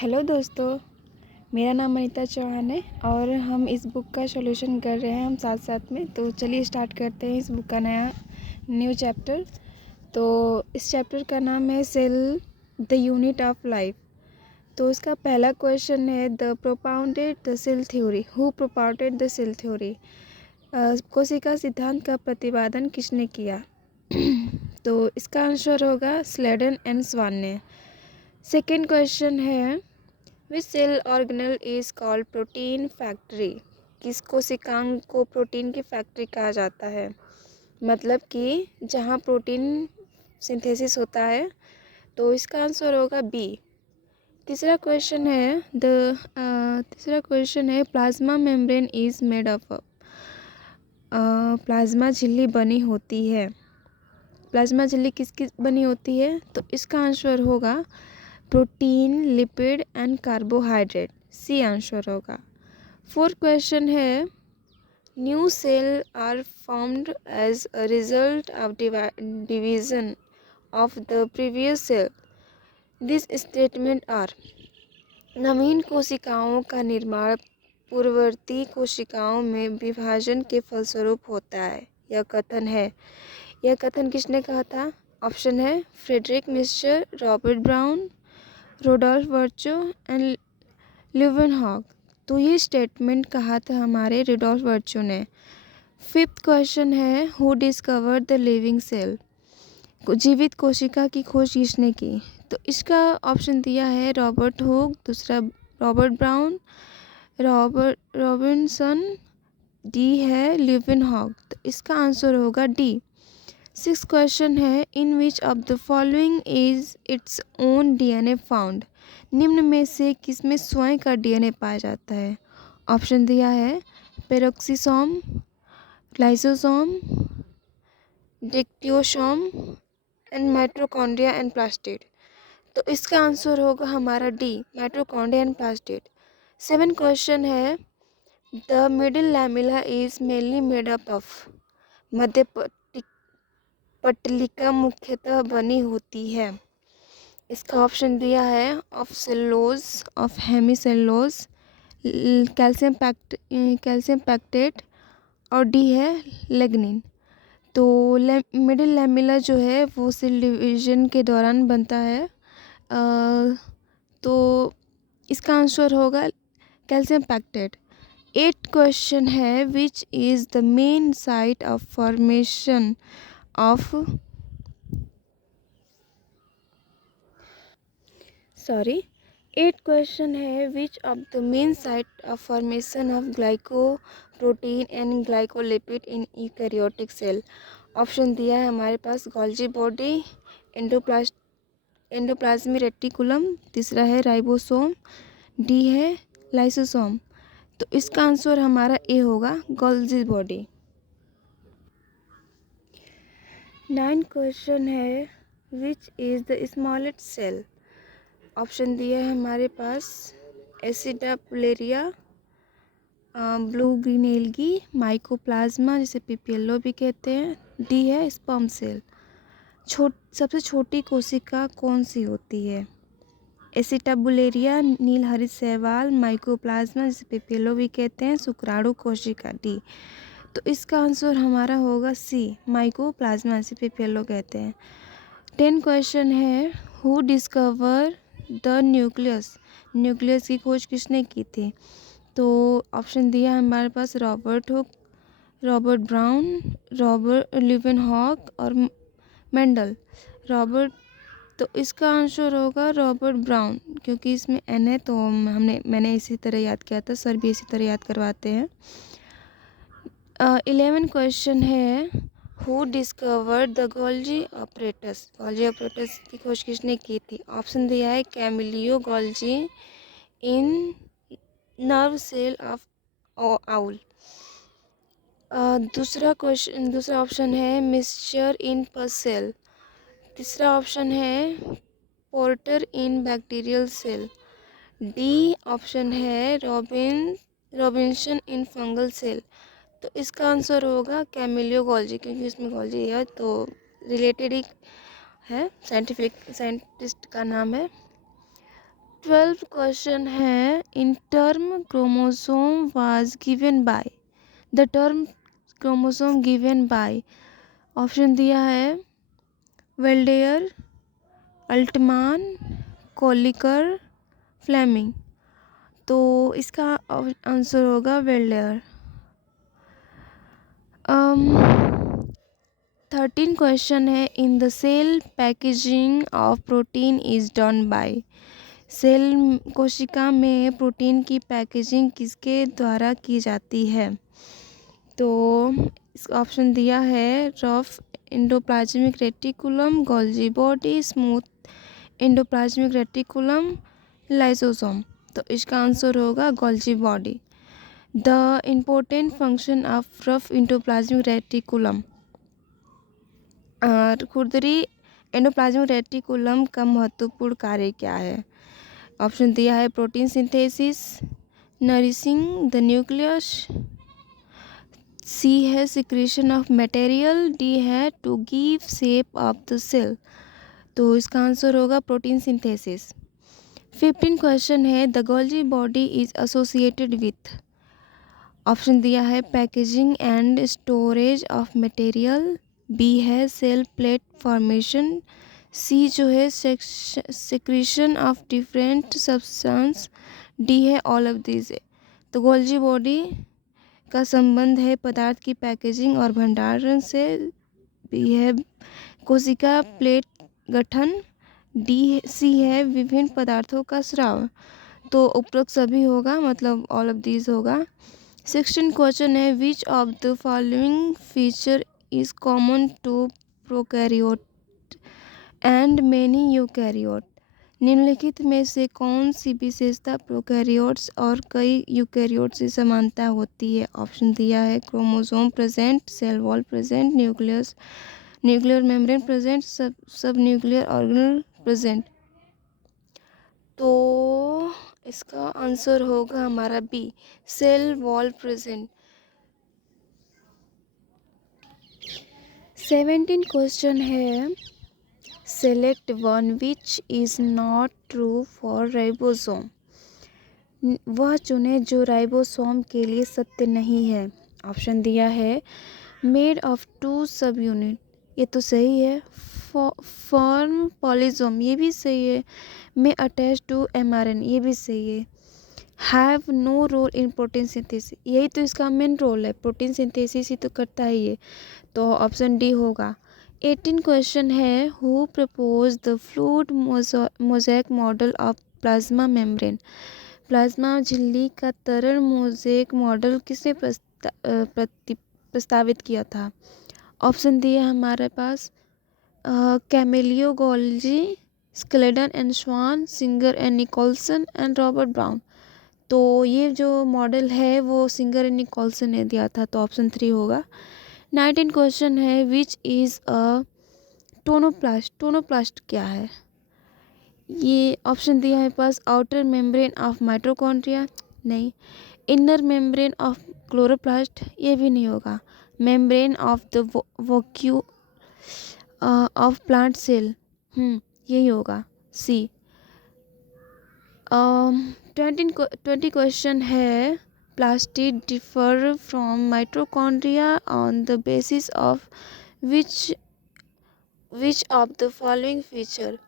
Hello दोस्तों, मेरा नाम अनीता चौहान है और हम इस बुक का सॉल्यूशन कर रहे हैं हम साथ साथ में। तो चलिए स्टार्ट करते हैं इस बुक का न्यू चैप्टर। तो इस चैप्टर का नाम है cell the unit of life. तो इसका पहला क्वेश्चन है the propounded the cell theory, who propounded the cell theory. कोशिका सिद्धांत का प्रतिपादन किसने किया? तो इसका आंसर होगा स्लेडन एंड स्वान ने। सेकेंड क्वेश्चन है which cell organelle is called protein factory. किस कोशिकांग को प्रोटीन की फैक्ट्री कहा जाता है? मतलब कि जहाँ प्रोटीन सिंथेसिस होता है। तो इसका आंसर होगा बी। तीसरा क्वेश्चन है plasma membrane is made of. Plasma झिल्ली बनी होती है। प्लाज्मा झिल्ली किसकी बनी होती है? तो इसका आंसर होगा protein, lipid and carbohydrate. C answer होगा। फोर्थ क्वेश्चन है new cell are formed as a result of division of the previous cell. This statement are. नवीन कोशिकाओं का निर्माण पूर्ववर्ती कोशिकाओं में विभाजन के फलस्वरूप होता है, यह कथन है। यह कथन किसने कहा था? ऑप्शन है Friedrich Miescher, Robert Brown, Rudolf Virchow and Leeuwenhoek. तो ये स्टेटमेंट कहा था हमारे रोडोल्फ वर्चो ने। फिफ्थ क्वेश्चन है who discovered the living cell. जीवित कोशिका की खोज किसने की? तो इसका ऑप्शन दिया है रॉबर्ट हुक, दूसरा Robert Brown, Robert Robinson, D है ल्यूवेनहॉग। तो इसका आंसर होगा डी। सिक्स क्वेश्चन है in which of the following is its own DNA found. निम्न में से किसमें स्वयं का डीएनए पाया जाता है? ऑप्शन दिया है peroxisome, lysosome, dictyosome and mitochondria and plastid. तो इसका आंसर होगा हमारा D, mitochondria and plastid. Seven question है the middle lamella is mainly made up of. मध्य पट्टिका मुख्यतः बनी होती है। इसका ऑप्शन दिया है of cellulose, of hemicellulose, calcium pectate और डी है लिग्निन। तो मिडिल लैमेला जो है वो सेल डिवीजन के दौरान बनता है। तो इसका आंसर होगा कैल्शियम पैक्टेट। एट क्वेश्चन है which is the main site of formation of eight question है which of the main site of formation of glycoprotein and glycolipid in eukaryotic cell. Option दिया है हमारे पास गोल्जी बॉडी, एंडोप्लाज्मी रेटिकुलम, तीसरा है ribosome, D है lysosome. तो इसका आंसर हमारा ए होगा गोल्जी बॉडी। 9 क्वेश्चन है which is the smallest cell. Option दिया है हमारे पास acetabularia, blue green algae, mycoplasma जिसे पीपीएलओ भी कहते हैं, डी है स्पर्म सेल। सबसे छोटी कोशिका कौन सी होती है? एसिटाबुलेरिया, नील हरित शैवाल, माइकोप्लाज्मा जिसे पीपीएलओ भी कहते हैं, शुक्राणु कोशिका, डी। तो इसका आंसर हमारा होगा सी, माइकोप्लाज्मा जिसे पीपीएलओ कहते हैं। 10 क्वेश्चन है who discover the nucleus. Nucleus की खोज किसने की थी? तो ऑप्शन दिया हमारे पास Robert Hooke, Robert Brown, Robert Leeuwenhoek और मेंडल। तो इसका आंसर होगा रॉबर्ट ब्राउन, क्योंकि इसमें एन है तो मैंने इसी तरह याद किया था, सर भी इसी तरह याद करवाते हैं। 11 क्वेश्चन है who discovered the Golgi apparatus. Golgi apparatus की खोज किसने की थी? ऑप्शन दिया है Camillo Golgi in nerve cell of owl. दूसरा ऑप्शन है मिक्सचर इन पस सेल। तीसरा ऑप्शन है Porter in bacterial cell. D option है रॉबिन्सन इन फंगल सेल। तो इसका आंसर होगा कैमिलियो गोल्जी, क्योंकि इसमें गोल्जी है तो रिलेटेड ही है, साइंटिस्ट का नाम है। 12th क्वेश्चन है in term chromosome was given by, the term chromosome given by, option दिया है वेल्डेयर, अल्टमान, कोलिकर, फ्लेमिंग। तो इसका आंसर होगा वेल्डेयर। 13 क्वेश्चन है in the cell packaging of protein is done by, cell कोशिका में प्रोटीन की पैकेजिंग किसके द्वारा की जाती है? तो इसका ऑप्शन दिया है rough endoplasmic reticulum, Golgi body, smooth endoplasmic reticulum, lysosome. तो इसका आंसर होगा Golgi body. The important function of rough endoplasmic reticulum, खुरदरी एंडोप्लाज्मिक रेटिकुलम का महत्वपूर्ण कार्य क्या है? ऑप्शन दिया है protein synthesis, nourishing the nucleus, C है सिक्रीशन ऑफ मटेरियल, डी है to give shape of the cell. तो इसका आंसर होगा प्रोटीन सिंथेसिस। 15 क्वेश्चन है the Golgi body is associated with, option दिया है packaging and storage of material, B है cell plate formation, C जो है secretion of different substance, D है ऑल ऑफ दिस। तो गोल्जी बॉडी का संबंध है पदार्थ की पैकेजिंग और भंडारण से, बी है कोशिका प्लेट गठन, डी सी है विभिन्न पदार्थों का स्राव। तो उपरोक्त सभी होगा, मतलब ऑल ऑफ दीज होगा। 16 क्वेश्चन है which of the following feature is common to prokaryote and many eukaryote, निम्नलिखित में से कौन सी विशेषता प्रोकैरियोट्स और कई यूकैरियोट्स से समानता होती है? ऑप्शन दिया है chromosome present, cell wall present, nuclear membrane present, sub nuclear organelle present. तो इसका आंसर होगा हमारा B, cell wall present. 17 question है select one which is not true for ribosome, वह चुने जो राइबोसोम के लिए सत्य नहीं है। ऑप्शन दिया है मेड ऑफ 2 सब यूनिट, ये तो सही है। फॉर्म पॉलीसोम, ये भी सही है। में अटैच टू mRNA, ये भी सही है। Have no role in protein synthesis, यही तो इसका मेन रोल है, प्रोटीन सिंथेसिस ही तो करता है ये। तो ऑप्शन डी होगा। 18 क्वेश्चन है who propose the fluid mosaic model of plasma membrane, plasma झिल्ली का तरल मोज़ेक मॉडल किसने प्रस्तावित किया था? ऑप्शन दिए हमारे पास Camillo Golgi, Schleiden and Schwann, Singer and Nicolson and Robert Brown. तो ये जो मॉडल है वो सिंगर एंड निकोलसन ने दिया था, तो ऑप्शन 3 होगा। 19 क्वेश्चन है which is a tonoplast, tonoplast क्या है? ये ऑप्शन दिया है पास outer membrane of mitochondria, no. Inner membrane of chloroplast, ये भी नहीं होगा। Membrane of the vacuole of plant cell, यही होगा सी। 20 क्वेश्चन है plastid differ from mitochondria on the basis of which of the following feature,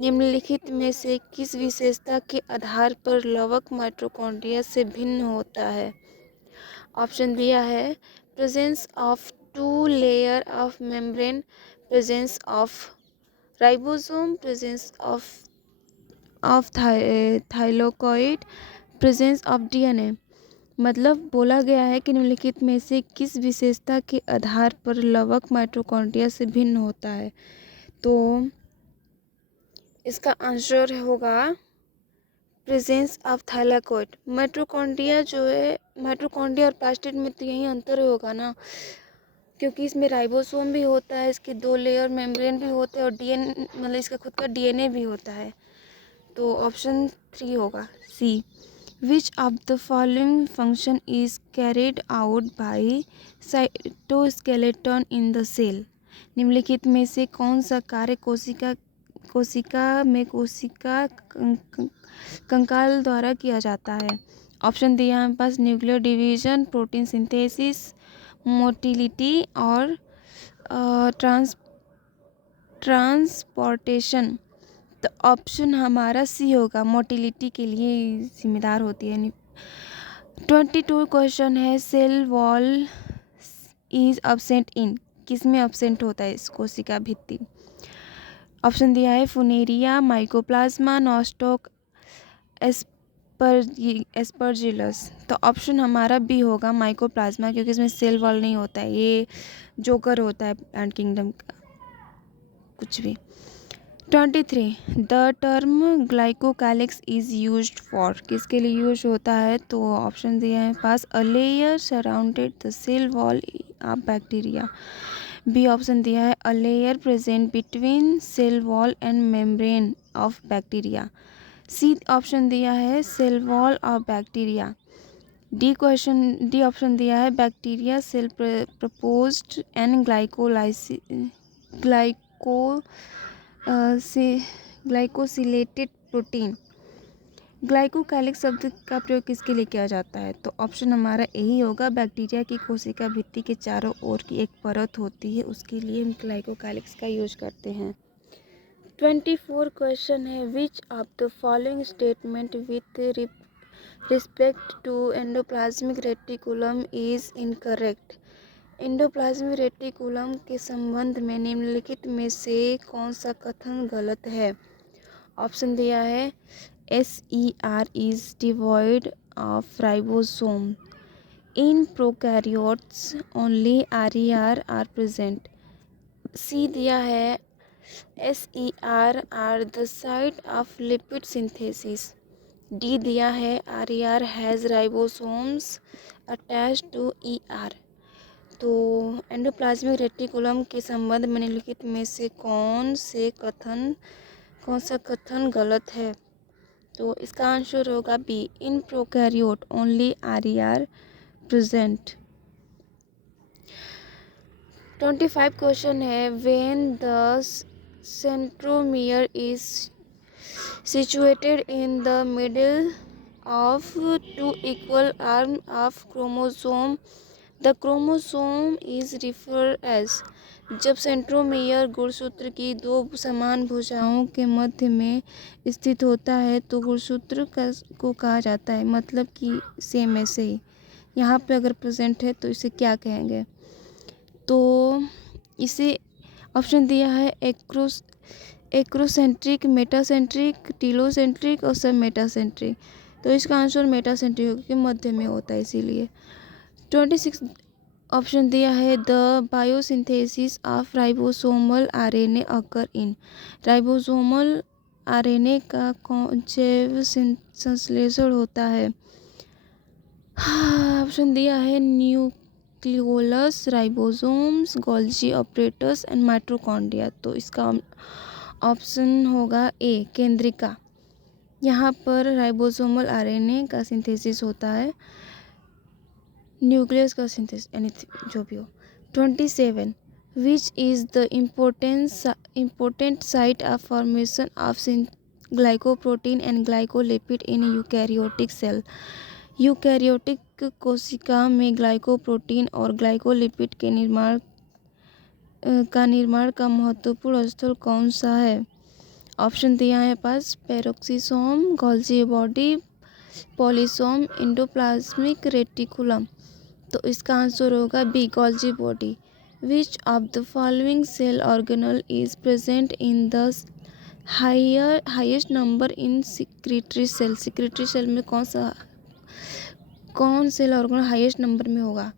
निम्नलिखित में से किस विशेषता के आधार पर लवक माइटोकॉन्ड्रिया से भिन्न होता है? ऑप्शन दिया है presence of 2 layer of membrane, presence of ribosome, presence of thylakoid, presence of DNA. मतलब बोला गया है कि निम्नलिखित में से किस विशेषता के आधार पर लवक माइटोकॉन्ड्रिया से भिन्न होता है? तो इसका आंसर होगा प्रेजेंस ऑफ थाइलाकॉइड। माइटोकॉन्ड्रिया जो है, माइटोकॉन्ड्रिया और प्लास्टिड में तो यही अंतर होगा ना, क्योंकि इसमें राइबोसोम भी होता है, इसके 2 लेयर मेम्ब्रेन भी होते हैं और डीएनए मतलब इसका खुद का डीएनए भी होता है। तो ऑप्शन 3 होगा C. Which of the following function is carried out by cytoskeleton in the cell, निम्नलिखित में से कौन सा कार्य कोशिका कोशिका कंकाल द्वारा किया जाता है। ऑप्शन दिया है पास nuclear division, protein synthesis, motility और ट्रांसपोर्टेशन। तो ऑप्शन हमारा सी होगा, मोटिलिटी के लिए जिम्मेदार होती है। 22 क्वेश्चन है, cell wall is absent in, किस में एब्सेंट होता है इस कोशिका भित्ति? ऑप्शन दिया है फुनेरिया, माइकोप्लाज्मा, नॉस्टॉक, एस्परजिलस। तो ऑप्शन हमारा बी होगा, माइकोप्लाज्मा, क्योंकि इसमें सेल वॉल नहीं होता है, ये जोकर होता है प्लांट किंगडम का कुछ भी। 23 the term glycocalyx is used for, किसके लिए यूज होता है? तो ऑप्शन दिया है पास, a layer surrounded the cell wall of bacteria. B option दिया है, a layer present between cell wall and membrane of bacteria. C option दिया है, cell wall of bacteria. D option दिया है, bacteria cell proposed and glycosylated protein. Glycocalyx शब्द का प्रयोग किसके लिए किया जाता है? तो ऑप्शन हमारा यही होगा, बैक्टीरिया की कोशिका भित्ति के चारों ओर की एक परत होती है, उसके लिए हम ग्लाइकोकैलिक्स का यूज करते हैं। 24 क्वेश्चन है, which of the following statement with respect to endoplasmic reticulum is incorrect. Endoplasmic reticulum के संबंध में निम्नलिखित में से कौन सा कथन गलत है? ऑप्शन दिया है, SER is devoid of ribosome. In prokaryotes only RER are present. C दिया है, SER are the site of lipid synthesis. D दिया है, RER has ribosomes attached to ER. तो एंडोप्लाज्मिक रेटिकुलम के संबंध में निम्नलिखित में से कौन सा कथन गलत है? तो इसका आंसर होगा B, in prokaryote only RER present. 25 question है, when the centromere is situated in the middle of two equal arm of chromosome, the chromosome is refer as. जब सेंट्रोमियर गुणसूत्र की दो समान भुजाओं के मध्य में स्थित होता है तो गुणसूत्र को कहा जाता है, मतलब कि सेम ऐसे ही यहाँ पे अगर प्रेजेंट है तो इसे क्या कहेंगे? तो इसे ऑप्शन दिया है, एक्रोसेंट्रिक, मेटासेंट्रिक, टीलोसेंट्रिक और सब मेटासेंट्रिक। तो इसका आंसर मेटासेंट्रिक होगा, क्योंकि मध्य में होता है इसीलिए। 26 ऑप्शन दिया है, the biosynthesis of ribosomal RNA occur in. Ribosomal RNA का जैव संश्लेषण होता है। ऑप्शन दिया है, nucleolus, ribosomes, Golgi operators and mitochondria. तो इसका ऑप्शन होगा ए, केंद्रिका। यहाँ पर राइबोसोमल RNA का सिंथेसिस होता है, न्यूक्लियस का सिंथेसिस, एनीथिंग जो भी हो। 27 which is the important site of formation of glycoprotein and glycolipid in eukaryotic cell. Eukaryotic कोशिका में ग्लाइकोप्रोटीन और ग्लाइकोलिपिड के निर्माण का महत्वपूर्ण स्थल कौन सा है? ऑप्शन दिया है पास, peroxisome, Golgi body, polysome, endoplasmic reticulum. तो इसका आंसर होगा B, Golgi body. Which of the following cell organelle is present in the highest number in secretory cell. Secretory cell में कौन सेल ऑर्गेनल हाईएस्ट नंबर में होगा?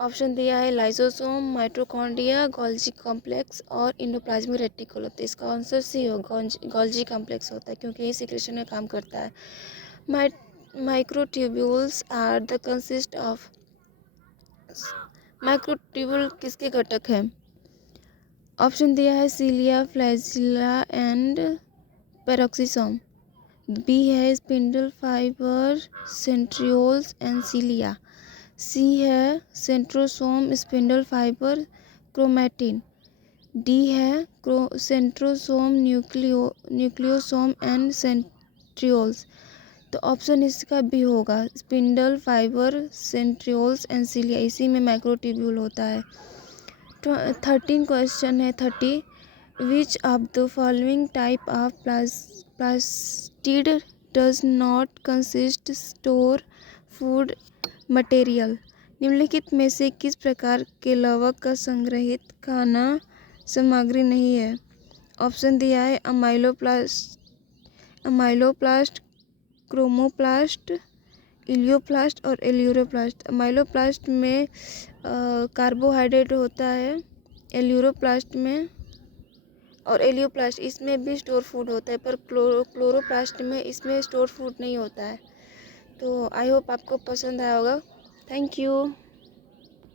Option दिया है, lysosome, mitochondria, Golgi complex और एंडोप्लाज्मिक रेटिकुलम। तो इसका answer C होगा, गोल्जी कॉम्प्लेक्स होता है, क्योंकि ये सिक्रेशन में काम करता है। Microtubules are the consist of. Microtubule किसके घटक हैं? ऑप्शन दिया है, cilia, flagella and peroxisome. B है, spindle fibre, centrioles and cilia. C है, centrosome, spindle fibre, chromatin. D है सेंट्रोसोम, न्यूक्लियोसोम एंड सेंट्रियोल्स। तो ऑप्शन इसका बी होगा, spindle fibre centrioles and cilia, इसी में माइक्रोट्यूब्यूल होता है। 13 क्वेश्चन है 30, which of the following type of plastid does not consist store food material. निम्नलिखित में से किस प्रकार के लवक का संग्रहित खाना सामग्री नहीं है। ऑप्शन दिया है अमाइलोप्लास्ट, क्रोमोप्लास्ट, इलियोप्लास्ट और एल्यूरोप्लास्ट। अमाइलोप्लास्ट में कार्बोहाइड्रेट होता है, एल्यूरोप्लास्ट में और एलियोप्लास्ट इसमें भी स्टोर फूड होता है, पर क्लोरोप्लास्ट में इसमें स्टोर फूड नहीं होता है। तो आई होप आपको पसंद आया होगा। Thank you.